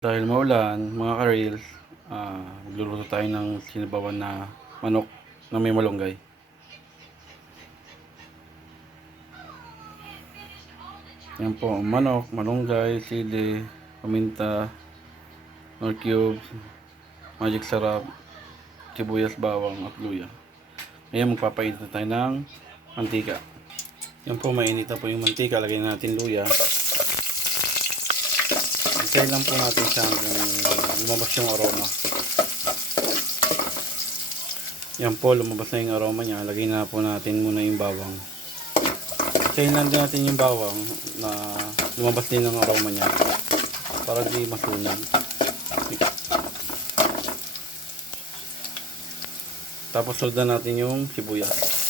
Dahil maulan, mga ka-reels, magluluto tayo ng sinibawan na manok na may malunggay. Yan po, manok, malunggay, sili, paminta, nor cube, magic sarap, sibuyas, bawang at luya. Ngayon magpapainit na tayo ng mantika. Yan po, mainit na po yung mantika. Lagyan natin luya. Isay lang po natin siya hanggang lumabas yung aroma. Yan po, lumabas na yung aroma niya. Lagyan na po natin muna yung bawang. Isayin lang din natin yung bawang na lumabas din ang aroma niya para di masunog. Tapos sundan natin yung sibuyas.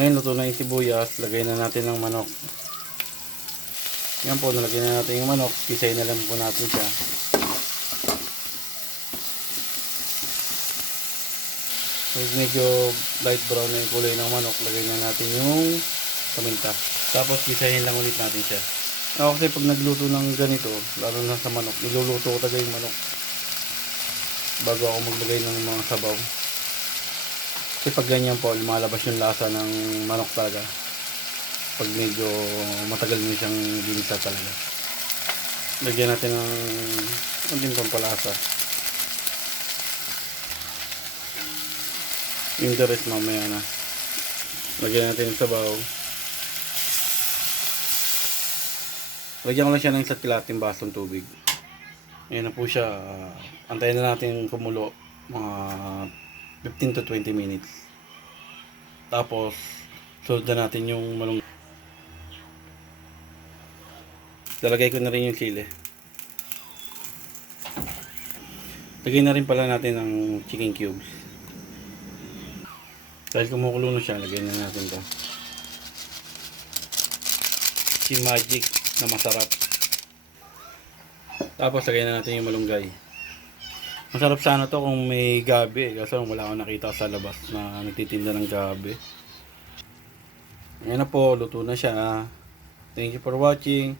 Ngayon luto na yung sibuyas, lagay na natin ng manok. Yan po, nalagyan na natin yung manok, pisay na lang po natin siya. So, medyo light brown na yung kulay ng manok, lagay na natin yung paminta. Tapos pisahin lang ulit natin siya. Kasi pag nagluto ng ganito, lalo na sa manok, niluluto ko talaga yung manok bago ako maglagay ng mga sabaw. Kasi pag ganyan po, lumalabas yung lasa ng manok talaga. Pag medyo matagal mo siyang ginisa talaga. Lagyan natin ng konting pampalasa. Yung the rest mamaya na. Lagyan natin ng sabaw. Lagyan ko lang siya ng isa't kalahating basong tubig. Ayan na po siya. Antayin na natin kumulo. Mga 15 to 20 minutes. Tapos, sundan natin yung malunggay. Lalagay ko na rin yung sili. Lagay na rin pala natin ng chicken cubes. Dahil kumukulo na siya, lagay na natin ito. Si Magic na masarap. Tapos, lagay na natin yung malunggay. Masarap sana to kung may gabi, kasi wala akong nakita sa labas na nagtitinda ng gabi. Ayan na po, luto na siya. Thank you for watching.